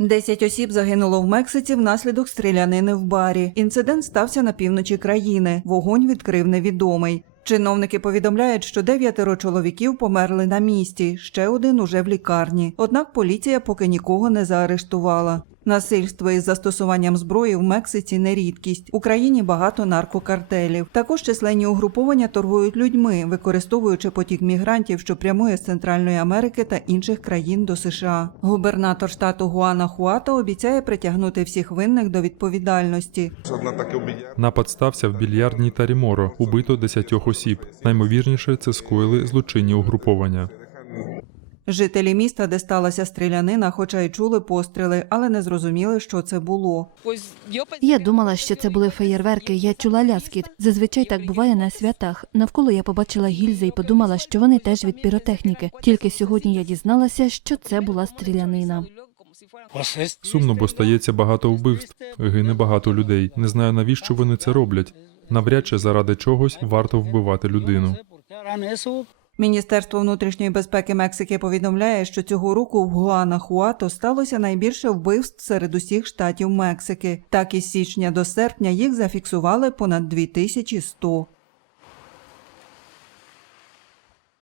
Десять осіб загинуло в Мексиці внаслідок стрілянини в барі. Інцидент стався на півночі країни. Вогонь відкрив невідомий. Чиновники повідомляють, що дев'ятеро чоловіків померли на місці, ще один уже в лікарні. Однак поліція поки нікого не заарештувала. Насильство із застосуванням зброї в Мексиці не рідкість. В Україні багато наркокартелів. Також численні угруповання торгують людьми, використовуючи потік мігрантів, що прямує з Центральної Америки та інших країн до США. Губернатор штату Гуана Хуата обіцяє притягнути всіх винних до відповідальності. Напад стався в більярдній Таріморо. Убито 10 осіб. Наймовірніше, це скоїли злочинні угруповання. Жителі міста, де сталася стрілянина, хоча й чули постріли, але не зрозуміли, що це було. Я думала, що це були феєрверки. Я чула ляскіт. Зазвичай так буває на святах. Навколо я побачила гільзи і подумала, що вони теж від піротехніки. Тільки сьогодні я дізналася, що це була стрілянина. Сумно, бо стається багато вбивств. Гине багато людей. Не знаю, навіщо вони це роблять. Навряд чи заради чогось варто вбивати людину. Міністерство внутрішньої безпеки Мексики повідомляє, що цього року в Гуанахуато сталося найбільше вбивств серед усіх штатів Мексики. Так із січня до серпня їх зафіксували понад 2100.